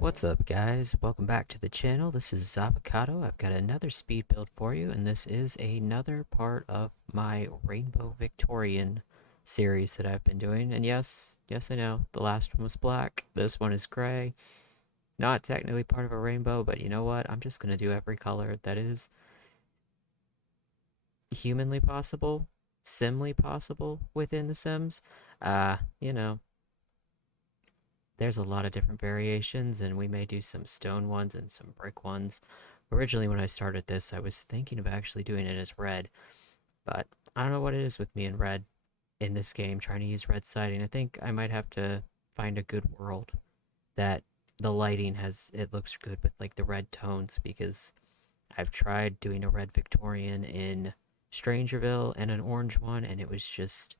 What's up, guys? Welcome back to the channel. This is Zavocado. I've got another speed build for you, and this is another part of my Rainbow Victorian series that I've been doing. And yes, I know, the last one was black. This one is gray. Not technically part of a rainbow, but you know what? I'm just going to do every color that is humanly possible, simly possible within The Sims. You know, there's a lot of different variations, and we may do some stone ones and some brick ones. Originally, when I started this, I was thinking of actually doing it as red, but I don't know what it is with me and red in this game, trying to use red siding. I think I might have to find a good world that the lighting it looks good with like the red tones, because I've tried doing a red Victorian in Strangerville and an orange one, and it was just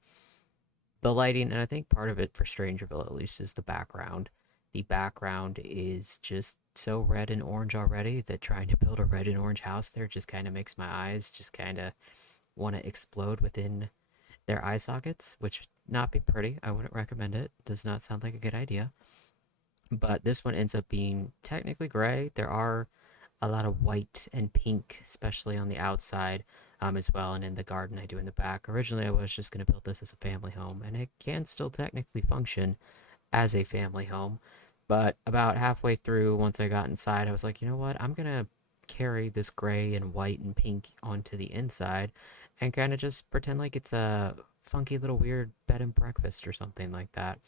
the lighting. And I think part of it for Strangerville at least is the background. The background is just so red and orange already that trying to build a red and orange house there just kind of makes my eyes just kind of want to explode within their eye sockets, which not be pretty. I wouldn't recommend it. Does not sound like a good idea. But this one ends up being technically gray. There are a lot of white and pink, especially on the outside, as well, and in the garden I do in the back. Originally, I was just going to build this as a family home, and it can still technically function as a family home. But about halfway through, once I got inside, I was like, you know what? I'm going to carry this gray and white and pink onto the inside and kind of just pretend like it's a funky little weird bed and breakfast or something like that.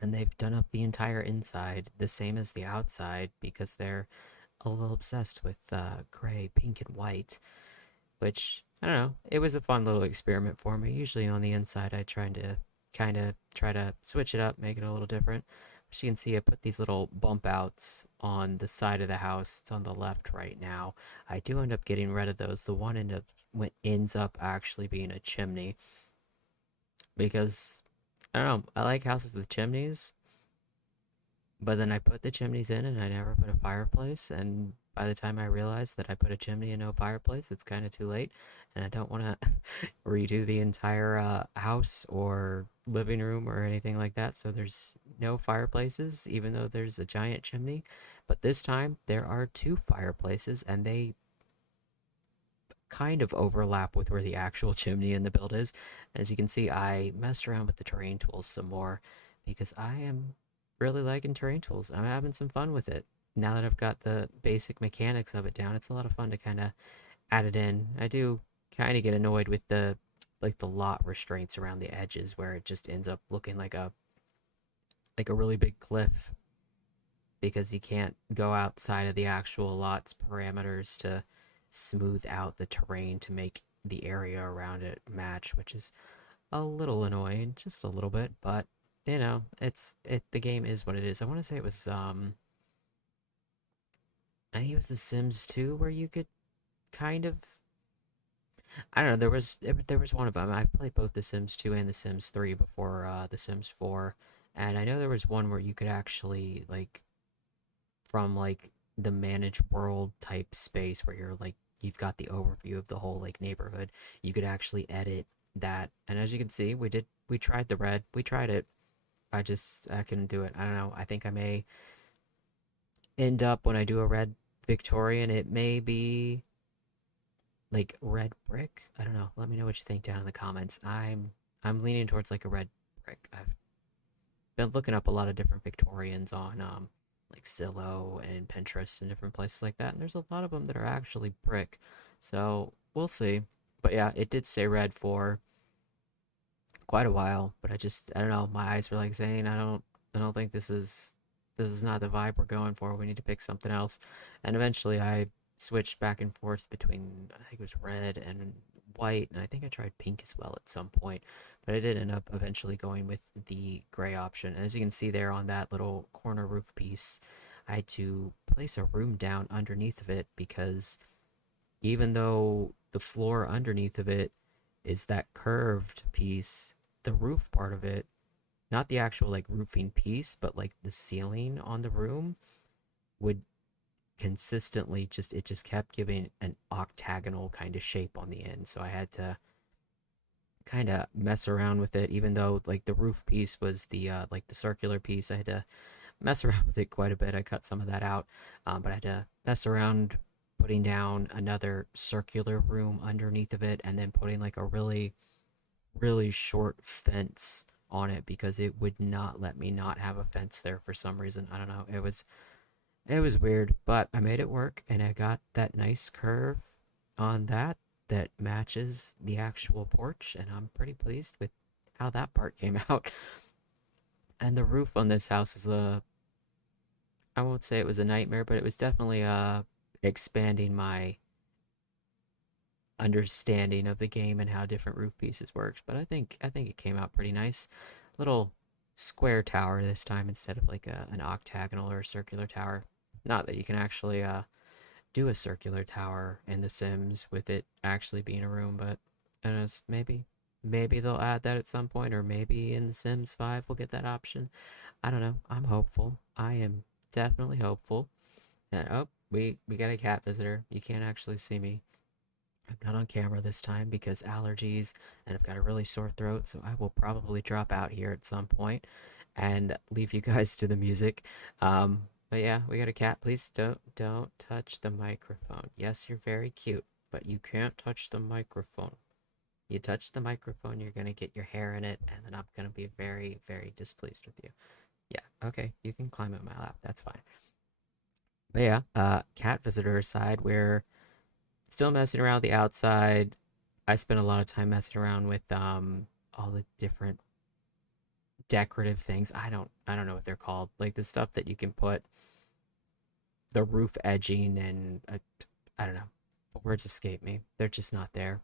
And they've done up the entire inside the same as the outside because they're a little obsessed with gray, pink, and white, which I don't know. It was a fun little experiment for me. Usually on the inside, I try to kind of try to switch it up, make it a little different. As you can see, I put these little bump outs on the side of the house. It's on the left right now. I do end up getting rid of those. The one ends up actually being a chimney because I don't know. I like houses with chimneys, but then I put the chimneys in and I never put a fireplace. And by the time I realized that I put a chimney and no fireplace, it's kind of too late. And I don't want to redo the entire house or living room or anything like that. So there's no fireplaces, even though there's a giant chimney. But this time there are two fireplaces, and they kind of overlap with where the actual chimney in the build is. As you can see, I messed around with the terrain tools some more because I am really liking terrain tools. I'm having some fun with it. Now that I've got the basic mechanics of it down, it's a lot of fun to kind of add it in. I do kind of get annoyed with the lot restraints around the edges where it just ends up looking like a really big cliff because you can't go outside of the actual lot's parameters to smooth out the terrain to make the area around it match, which is a little annoying, just a little bit, but you know, the game is what it is. I want to say it was I think it was The Sims 2 where you could kind of, I don't know, there was one of them. I've played both The Sims 2 and The Sims 3 before The Sims 4, and I know there was one where you could actually like from like the managed world type space where you're like you've got the overview of the whole like neighborhood. You could actually edit that, and as you can see, we tried the red, we tried it. I couldn't do it. I don't know. I think I may end up when I do a red Victorian, it may be like red brick. I don't know. Let me know what you think down in the comments. I'm leaning towards like a red brick. I've been looking up a lot of different Victorians on like Zillow and Pinterest and different places like that, and there's a lot of them that are actually brick. So we'll see. But yeah, it did stay red for quite a while. But I don't know. My eyes were like saying I don't think this is not the vibe we're going for. We need to pick something else. And eventually I switched back and forth between, I think it was red and white, and I think I tried pink as well at some point. But I did end up eventually going with the gray option. And as you can see there on that little corner roof piece, I had to place a room down underneath of it because even though the floor underneath of it is that curved piece, the roof part of it, not the actual like roofing piece, but like the ceiling on the room would consistently just kept giving an octagonal kind of shape on the end. So I had to kind of mess around with it, even though like the roof piece was the like the circular piece. I had to mess around with it quite a bit. I cut some of that out, but I had to mess around putting down another circular room underneath of it, and then putting like a really, really short fence on it because it would not let me not have a fence there for some reason. I don't know. It was weird, but I made it work, and I got that nice curve on that matches the actual porch, and I'm pretty pleased with how that part came out. And the roof on this house was I won't say it was a nightmare, but it was definitely expanding my understanding of the game and how different roof pieces worked. But I think it came out pretty nice. Little square tower this time instead of like an octagonal or a circular tower. Not that you can actually do a circular tower in The Sims with it actually being a room, but I don't know, maybe they'll add that at some point, or maybe in The Sims 5 we'll get that option. I don't know. I'm hopeful. I am definitely hopeful. And, oh, we got a cat visitor. You can't actually see me. I'm not on camera this time because allergies, and I've got a really sore throat, so I will probably drop out here at some point and leave you guys to the music. But yeah, we got a cat. Please don't touch the microphone. Yes, you're very cute, but you can't touch the microphone. You touch the microphone, you're gonna get your hair in it, and then I'm gonna be very, very displeased with you. Yeah, okay, you can climb in my lap. That's fine. But yeah, cat visitor aside, we're still messing around the outside. I spent a lot of time messing around with all the different decorative things. I don't know what they're called. Like the stuff that you can put the roof edging and I don't know. The words escape me. They're just not there.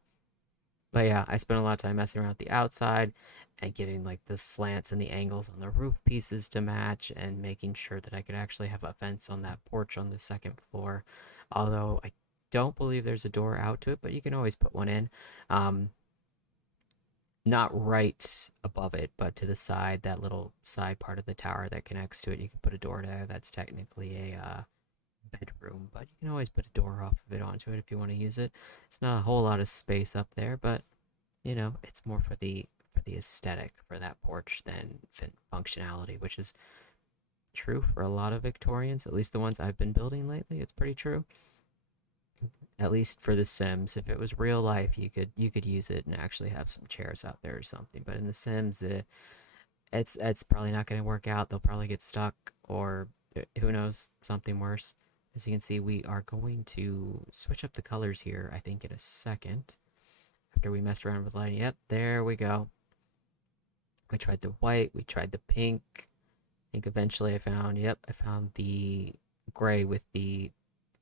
But yeah, I spent a lot of time messing around with the outside and getting like the slants and the angles on the roof pieces to match and making sure that I could actually have a fence on that porch on the second floor. Although I don't believe there's a door out to it, but you can always put one in. Um, Not right above it, but to the side, that little side part of the tower that connects to it, you can put a door there. That's technically a bedroom, but you can always put a door off of it onto it if you want to use it. It's not a whole lot of space up there, but it's more for the aesthetic for that porch than functionality, which is true for a lot of Victorians, at least the ones I've been building lately. It's pretty true. At least for The Sims, if it was real life, you could use it and actually have some chairs out there or something. But in The Sims, it's probably not going to work out. They'll probably get stuck, or who knows, something worse. As you can see, we are going to switch up the colors here, I think, in a second. After we messed around with lighting. Yep, there we go. We tried the white, we tried the pink. I think eventually I found the gray with the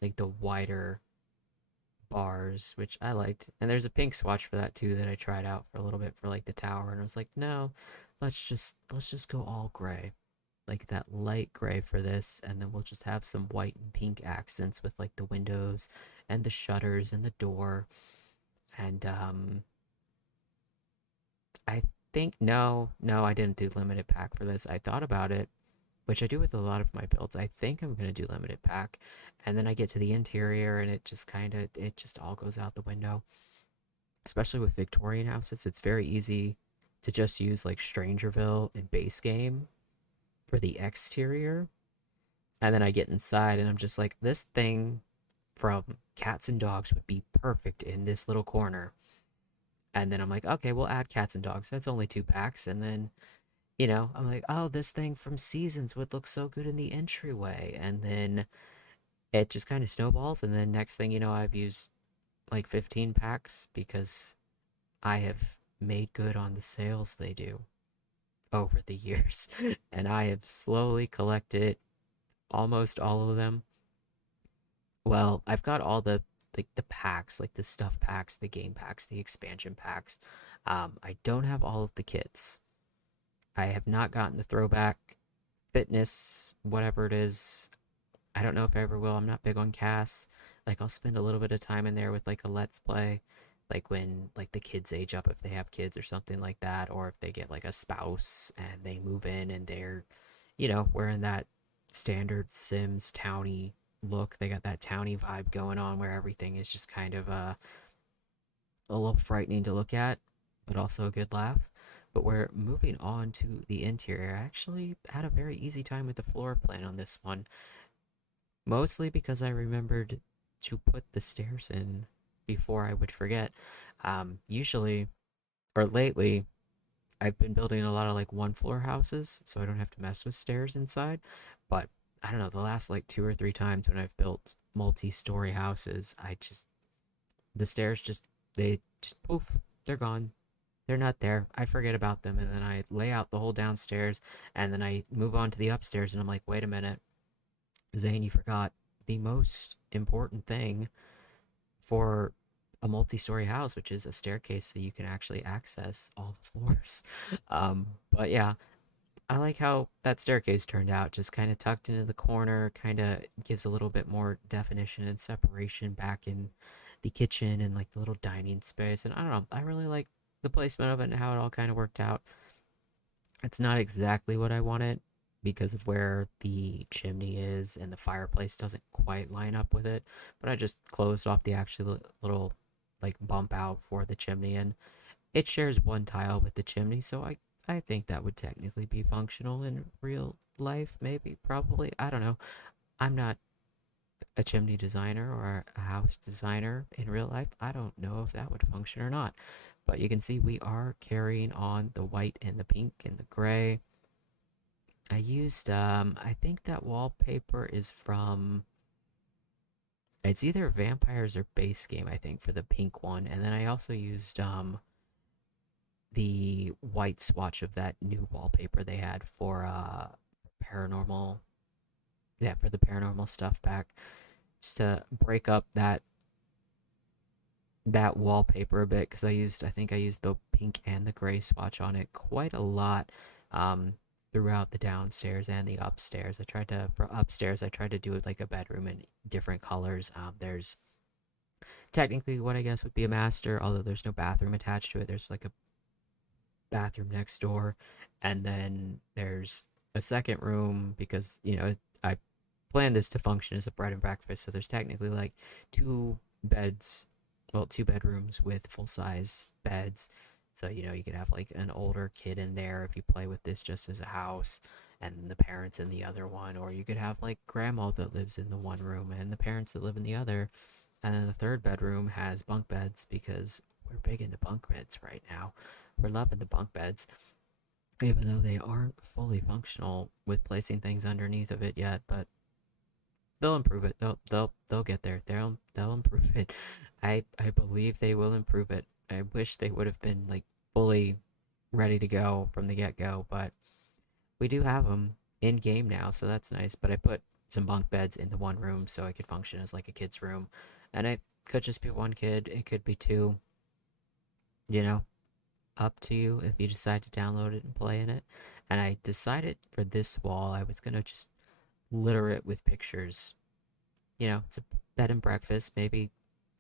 like the wider bars, which I liked. And there's a pink swatch for that too that I tried out for a little bit for like the tower, and I was like, no, let's just go all gray. Like that light gray for this, and then we'll just have some white and pink accents with like the windows and the shutters and the door. And I think no, I didn't do limited pack for this. I thought about it, which I do with a lot of my builds. I think I'm gonna do limited pack, and then I get to the interior, and it just all goes out the window. Especially with Victorian houses, it's very easy to just use like Strangerville and base game for the exterior, and then I get inside, and I'm just like, this thing from Cats and Dogs would be perfect in this little corner. And then I'm like, okay, we'll add Cats and Dogs. That's only 2 packs, and then I'm like, oh, this thing from Seasons would look so good in the entryway. And then it just kind of snowballs. And then next thing you know, I've used like 15 packs because I have made good on the sales they do over the years. And I have slowly collected almost all of them. Well, I've got all the like the packs, like the stuff packs, the game packs, the expansion packs. I don't have all of the kits. I have not gotten the throwback fitness, whatever it is. I don't know if I ever will. I'm not big on CAS. Like I'll spend a little bit of time in there with like a let's play, like when like the kids age up if they have kids or something like that, or if they get like a spouse and they move in and they're, wearing that standard Sims towny look. They got that towny vibe going on where everything is just kind of a little frightening to look at, but also a good laugh. But we're moving on to the interior. I actually had a very easy time with the floor plan on this one, mostly because I remembered to put the stairs in before I would forget. Usually, or lately, I've been building a lot of like one floor houses, so I don't have to mess with stairs inside. But I don't know, the last like two or three times when I've built multi-story houses, the stairs just, they just poof, they're gone. They're not there. I forget about them, and then I lay out the whole downstairs, and then I move on to the upstairs, and I'm like, wait a minute, Zane, you forgot the most important thing for a multi-story house, which is a staircase so you can actually access all the floors. But yeah, I like how that staircase turned out, just kind of tucked into the corner, kind of gives a little bit more definition and separation back in the kitchen and like the little dining space. And I don't know, I really like the placement of it and how it all kind of worked out. It's not exactly what I wanted because of where the chimney is and the fireplace doesn't quite line up with it, but I just closed off the actual little like bump out for the chimney, and it shares one tile with the chimney, so I think that would technically be functional in real life, maybe, probably. I don't know. I'm not a chimney designer or a house designer in real life. I don't know if that would function or not. But you can see we are carrying on the white and the pink and the gray. I used I think that wallpaper is from, it's either Vampires or Base Game, I think, for the pink one. And then I also used the white swatch of that new wallpaper they had for paranormal, yeah, for the paranormal stuff back, just to break up that wallpaper a bit, because I think I used the pink and the gray swatch on it quite a lot throughout the downstairs and the upstairs. For upstairs I tried to do it like a bedroom in different colors. There's technically what I guess would be a master, although there's no bathroom attached to it. There's like a bathroom next door, and then there's a second room because I planned this to function as a bread and breakfast, so there's technically like two beds, well, two bedrooms with full size beds. So you could have like an older kid in there if you play with this just as a house, and the parents in the other one, or you could have like grandma that lives in the one room and the parents that live in the other. And then the third bedroom has bunk beds because we're big into bunk beds right now. We're loving the bunk beds, even though they aren't fully functional with placing things underneath of it yet. But they'll improve it. They'll get there. They'll improve it. I believe they will improve it. I wish they would have been like fully ready to go from the get go, but we do have them in game now, so that's nice. But I put some bunk beds in the one room so it could function as like a kid's room, and it could just be one kid. It could be two. You know, up to you if you decide to download it and play in it. And I decided for this wall I was gonna just litter it with pictures. It's a bed and breakfast. Maybe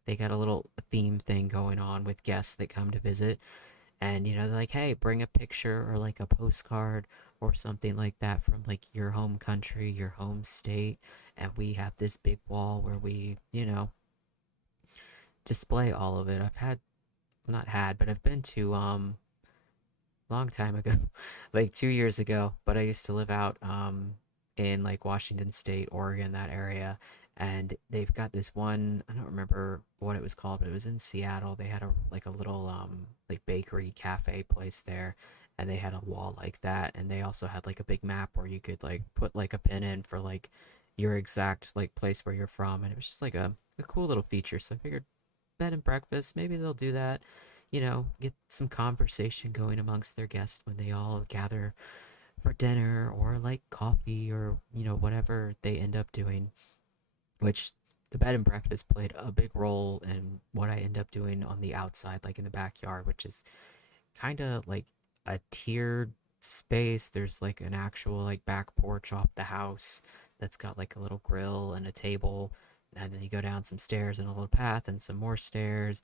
they got a little theme thing going on with guests that come to visit. And, they're like, hey, bring a picture or like a postcard or something like that from like your home country, your home state. And we have this big wall where we, display all of it. Not had, but I've been to, long time ago, like 2 years ago. But I used to live out in like Washington State, Oregon, that area, and they've got this one. I don't remember what it was called, but it was in Seattle. They had a little like bakery cafe place there, and they had a wall like that, and they also had like a big map where you could like put like a pin in for like your exact like place where you're from, and it was just like a cool little feature. So I figured bed and breakfast, maybe they'll do that. Get some conversation going amongst their guests when they all gather for dinner or like coffee or whatever they end up doing, which the bed and breakfast played a big role in what I end up doing on the outside, like in the backyard, which is kind of like a tiered space. There's like an actual like back porch off the house that's got like a little grill and a table, and then you go down some stairs and a little path and some more stairs,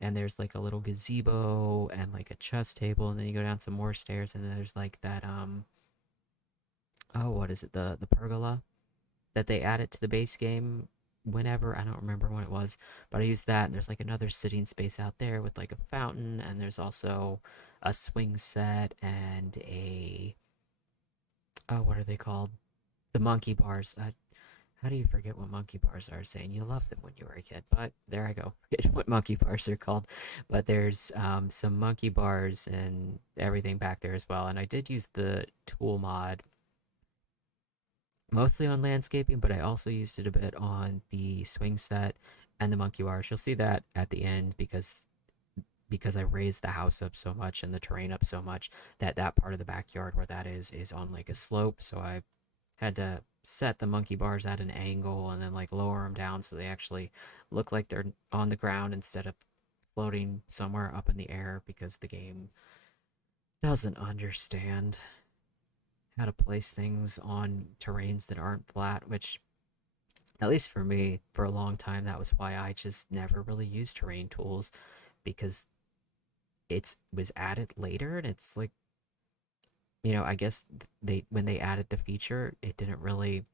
and there's like a little gazebo and like a chess table, and then you go down some more stairs, and then there's like that oh, what is it, the pergola that they added to the base game whenever, I don't remember when it was, but I used that, and there's like another sitting space out there with like a fountain, and there's also a swing set and a, oh, what are they called? The monkey bars. How do you forget what monkey bars are? Saying you loved them when you were a kid, but there I go. Forget what monkey bars are called. But there's some monkey bars and everything back there as well. And I did use the tool mod mostly on landscaping, but I also used it a bit on the swing set and the monkey bars. You'll see that at the end because I raised the house up so much and the terrain up so much that that part of the backyard where that is on like a slope. So I had to set the monkey bars at an angle and then like lower them down so they actually look like they're on the ground instead of floating somewhere up in the air because the game doesn't understand how to place things on terrains that aren't flat, which at least for me, for a long time, that was why I just never really used terrain tools because it was added later and it's like, I guess they when they added the feature, it didn't really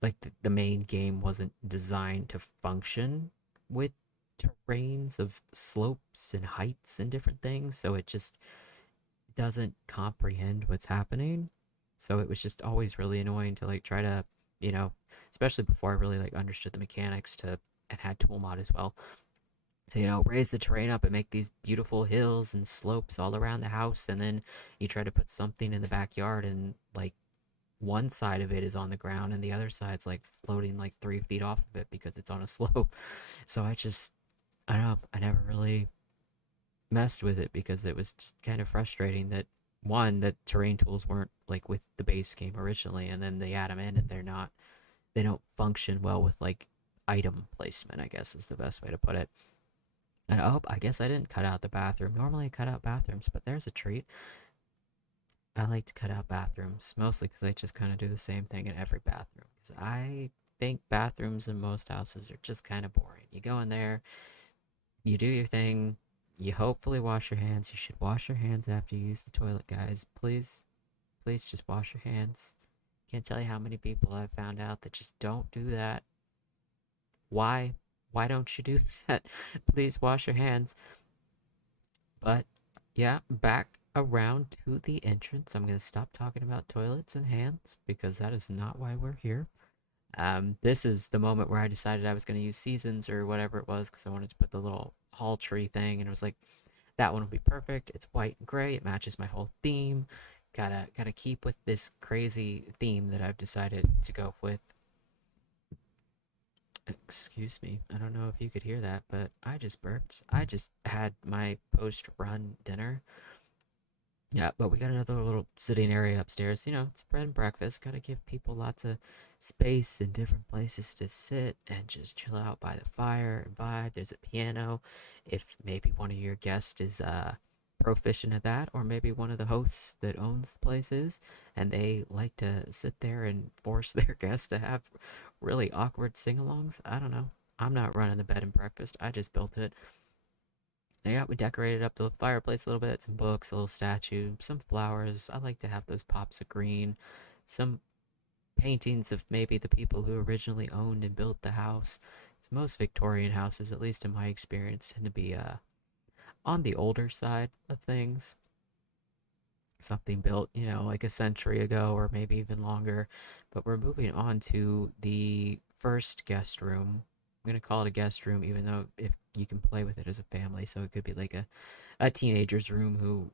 like the main game wasn't designed to function with terrains of slopes and heights and different things, so it just doesn't comprehend what's happening. So it was just always really annoying to like try to, you know, especially before I really like understood the mechanics to and had tool mod as well. To, raise the terrain up and make these beautiful hills and slopes all around the house, and then you try to put something in the backyard and like one side of it is on the ground and the other side's like floating like 3 feet off of it because it's on a slope. So I don't know, I never really messed with it because it was just kind of frustrating that one, that terrain tools weren't like with the base game originally, and then they add them in and they don't function well with like item placement, I guess is the best way to put it. And oh, I guess I didn't cut out the bathroom. Normally I cut out bathrooms, but there's a treat. I like to cut out bathrooms, mostly because I just kind of do the same thing in every bathroom. Because I think bathrooms in most houses are just kind of boring. You go in there, you do your thing, you hopefully wash your hands. You should wash your hands after you use the toilet, guys. Please, please just wash your hands. Can't tell you how many people I've found out that just don't do that. Why? Why don't you do that? Please wash your hands. But yeah, back around to the entrance. I'm going to stop talking about toilets and hands because that is not why we're here. This is the moment where I decided I was going to use seasons or whatever it was because I wanted to put the little hall tree thing, and it was like, that one will be perfect. It's white and gray. It matches my whole theme. Gotta keep with this crazy theme that I've decided to go with. Excuse me. I don't know if you could hear that, but I just burped. I just had my post-run dinner. Yeah, but we got another little sitting area upstairs. It's bread and breakfast. Gotta give people lots of space and different places to sit and just chill out by the fire and vibe. There's a piano. If maybe one of your guests is proficient at that, or maybe one of the hosts that owns the place is, and they like to sit there and force their guests to have really awkward sing-alongs. I don't know. I'm not running the bed and breakfast. I just built it. Yeah, we decorated up the fireplace a little bit, some books, a little statue, some flowers. I like to have those pops of green, some paintings of maybe the people who originally owned and built the house. Most Victorian houses, at least in my experience, tend to be on the older side of things. Something built, like a century ago or maybe even longer. But we're moving on to the first guest room. I'm gonna call it a guest room, even though if you can play with it as a family, so it could be like a teenager's room who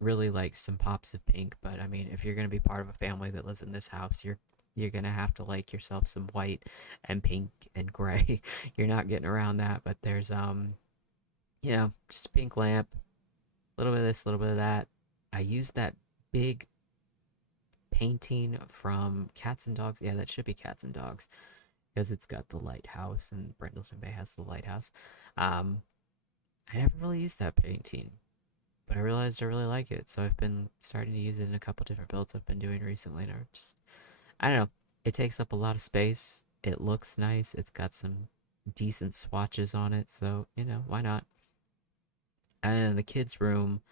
really likes some pops of pink. But I mean, if you're gonna be part of a family that lives in this house, you're gonna have to like yourself some white and pink and gray. You're not getting around that. But there's just a pink lamp, a little bit of this, a little bit of that. I used that big painting from Cats and Dogs. Yeah, that should be Cats and Dogs because it's got the lighthouse and Brindleton Bay has the lighthouse. Um, I never really used that painting, but I realized I really like it, so I've been starting to use it in a couple different builds I've been doing recently. And I don't know, it takes up a lot of space. It looks nice. It's got some decent swatches on it, so why not? And the kids' room,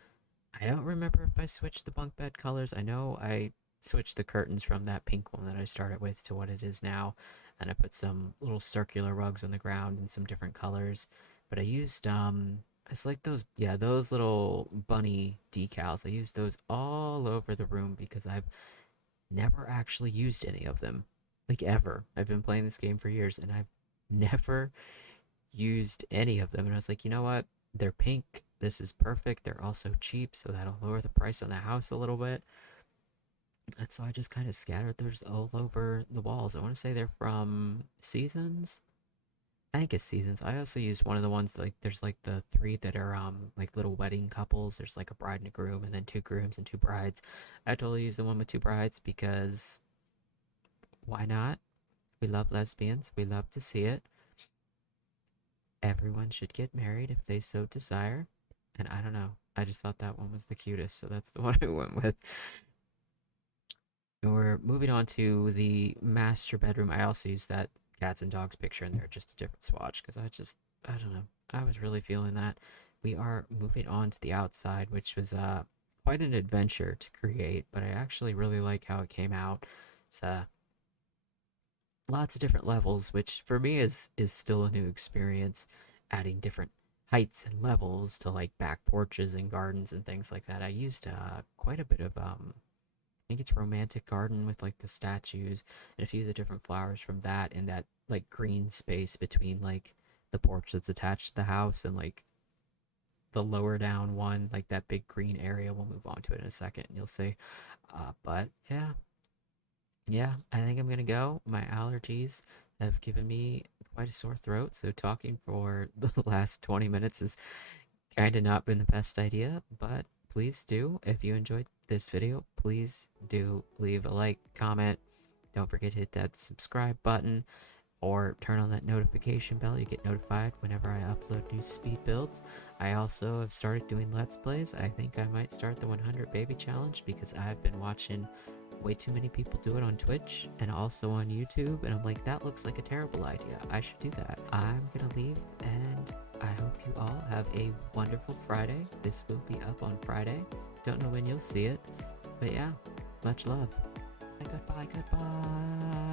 I don't remember if I switched the bunk bed colors. I know I switched the curtains from that pink one that I started with to what it is now, and I put some little circular rugs on the ground in some different colors. But I used It's like those, yeah, those little bunny decals. I use those all over the room because I've never actually used any of them. Like ever. I've been playing this game for years and I've never used any of them. And I was like, you know what? They're pink. This is perfect. They're also cheap, so that'll lower the price on the house a little bit. And so I just kind of scattered those all over the walls. I want to say they're from Seasons. I think it's Seasons. I also used one of the ones like there's like the three that are like little wedding couples. There's like a bride and a groom, and then two grooms and two brides. I totally used the one with two brides because why not? We love lesbians. We love to see it. Everyone should get married if they so desire. And I don't know. I just thought that one was the cutest, so that's the one I went with. And we're moving on to the master bedroom. I also used that cats and dogs picture in there, just a different swatch, because I don't know. I was really feeling that. We are moving on to the outside, which was quite an adventure to create, but I actually really like how it came out. It's lots of different levels, which for me is still a new experience, adding different heights and levels to like back porches and gardens and things like that. I used quite a bit of I think it's romantic garden with like the statues and a few of the different flowers from that and that like green space between like the porch that's attached to the house and like the lower down one, like that big green area. We'll move on to it in a second and you'll see. But yeah, yeah, I think I'm gonna go. My allergies have given me quite a sore throat, so talking for the last 20 minutes has kind of not been the best idea, but please do, if you enjoyed this video, please do leave a like, comment. Don't forget to hit that subscribe button or turn on that notification bell. You get notified whenever I upload new speed builds. I also have started doing Let's Plays. I think I might start the 100 baby challenge because I've been watching way too many people do it on Twitch and also on YouTube, and I'm like, that looks like a terrible idea. I should do that. I'm gonna leave, and I hope you all have a wonderful Friday. This will be up on Friday. Don't know when you'll see it, but yeah, much love. Goodbye, goodbye.